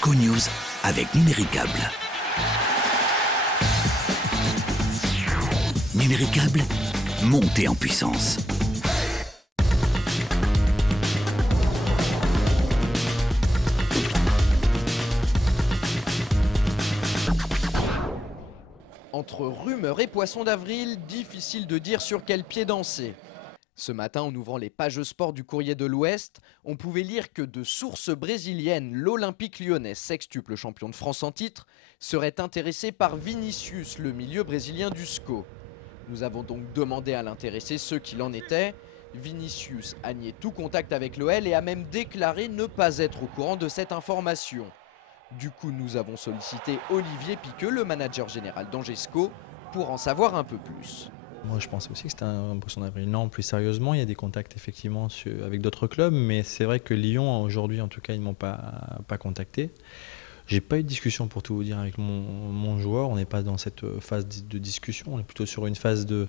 SCO News avec Numéricable. Numéricable, montez en puissance. Entre rumeurs et poissons d'avril, difficile de dire sur quel pied danser. Ce matin, en ouvrant les pages sport du Courrier de l'Ouest, on pouvait lire que de sources brésiliennes, l'Olympique lyonnais, sextuple champion de France en titre, serait intéressé par Vinicius, le milieu brésilien du SCO. Nous avons donc demandé à l'intéressé ce qu'il en était. Vinicius a nié tout contact avec l'OL et a même déclaré ne pas être au courant de cette information. Du coup, nous avons sollicité Olivier Piqueux, le manager général d'Angers SCO, pour en savoir un peu plus. Moi, je pensais aussi que c'était un poisson d'avril. Non, plus sérieusement, il y a des contacts effectivement avec d'autres clubs, mais c'est vrai que Lyon, aujourd'hui, en tout cas, ils ne m'ont pas contacté. J'ai pas eu de discussion, pour tout vous dire, avec mon joueur. On n'est pas dans cette phase de discussion, on est plutôt sur une phase de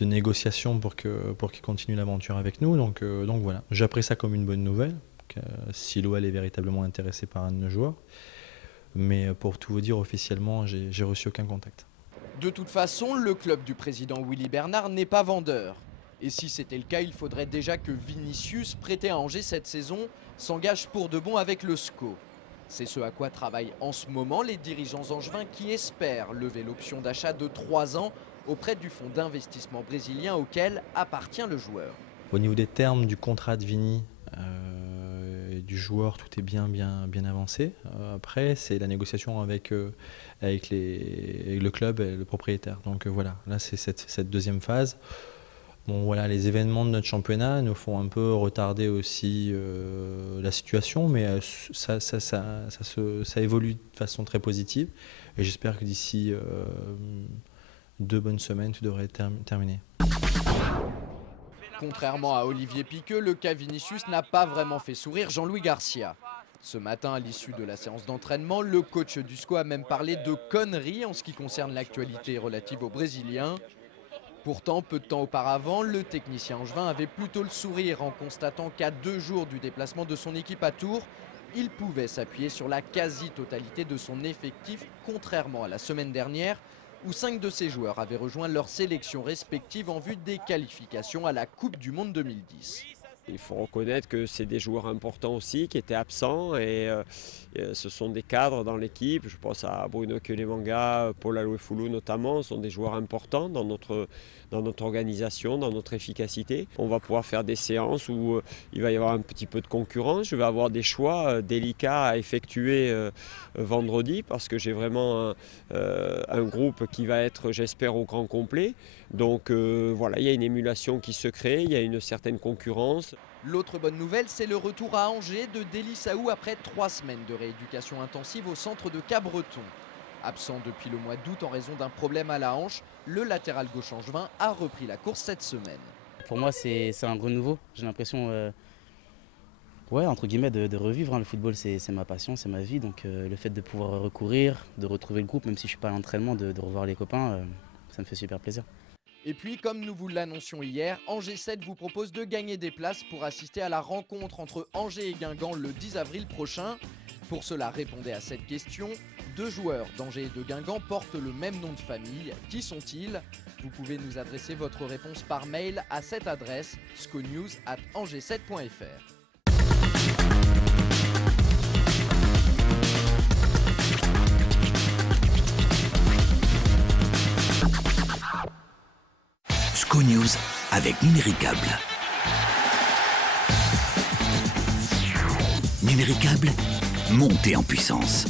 négociation pour qu'il continue l'aventure avec nous. Donc voilà, j'ai pris ça comme une bonne nouvelle, si l'OL est véritablement intéressé par un de nos joueurs. Mais pour tout vous dire, officiellement, j'ai reçu aucun contact. De toute façon, le club du président Willy Bernard n'est pas vendeur. Et si c'était le cas, il faudrait déjà que Vinicius, prêté à Angers cette saison, s'engage pour de bon avec le SCO. C'est ce à quoi travaillent en ce moment les dirigeants angevins qui espèrent lever l'option d'achat de 3 ans auprès du fonds d'investissement brésilien auquel appartient le joueur. Au niveau des termes du contrat de Vini et du joueur, tout est bien avancé. Après, c'est la négociation avec le club et le propriétaire. Donc voilà, là c'est cette deuxième phase. Bon voilà, les événements de notre championnat nous font un peu retarder aussi la situation, mais ça évolue de façon très positive. Et j'espère que d'ici 2 bonnes semaines, tout devrait être terminé. Contrairement à Olivier Piqueux, le cas Vinicius n'a pas vraiment fait sourire Jean-Louis Garcia. Ce matin, à l'issue de la séance d'entraînement, le coach du SCO a même parlé de conneries en ce qui concerne l'actualité relative aux Brésiliens. Pourtant, peu de temps auparavant, le technicien angevin avait plutôt le sourire en constatant qu'à 2 jours du déplacement de son équipe à Tours, il pouvait s'appuyer sur la quasi-totalité de son effectif, contrairement à la semaine dernière, où 5 de ses joueurs avaient rejoint leurs sélections respectives en vue des qualifications à la Coupe du Monde 2010. Il faut reconnaître que c'est des joueurs importants aussi qui étaient absents et ce sont des cadres dans l'équipe. Je pense à Bruno Kelemanga, Paul Alouefoulou notamment, ce sont des joueurs importants dans notre organisation, dans notre efficacité. On va pouvoir faire des séances où il va y avoir un petit peu de concurrence. Je vais avoir des choix délicats à effectuer vendredi parce que j'ai vraiment un groupe qui va être, j'espère, au grand complet. Donc voilà, il y a une émulation qui se crée, il y a une certaine concurrence. L'autre bonne nouvelle, c'est le retour à Angers de Deli Saou après 3 semaines de rééducation intensive au centre de Cabreton. Absent depuis le mois d'août en raison d'un problème à la hanche, le latéral gauche angevin a repris la course cette semaine. Pour moi, c'est un renouveau. J'ai l'impression, entre guillemets, de revivre. Le football, c'est ma passion, c'est ma vie. Donc le fait de pouvoir recourir, de retrouver le groupe, même si je ne suis pas à l'entraînement, de revoir les copains, ça me fait super plaisir. Et puis, comme nous vous l'annoncions hier, Angers 7 vous propose de gagner des places pour assister à la rencontre entre Angers et Guingamp le 10 avril prochain. Pour cela, répondez à cette question. 2 joueurs d'Angers et de Guingamp portent le même nom de famille. Qui sont-ils? Vous pouvez nous adresser votre réponse par mail à cette adresse sconews@angers7.fr. SCO News avec Numéricable. Numéricable, montez en puissance.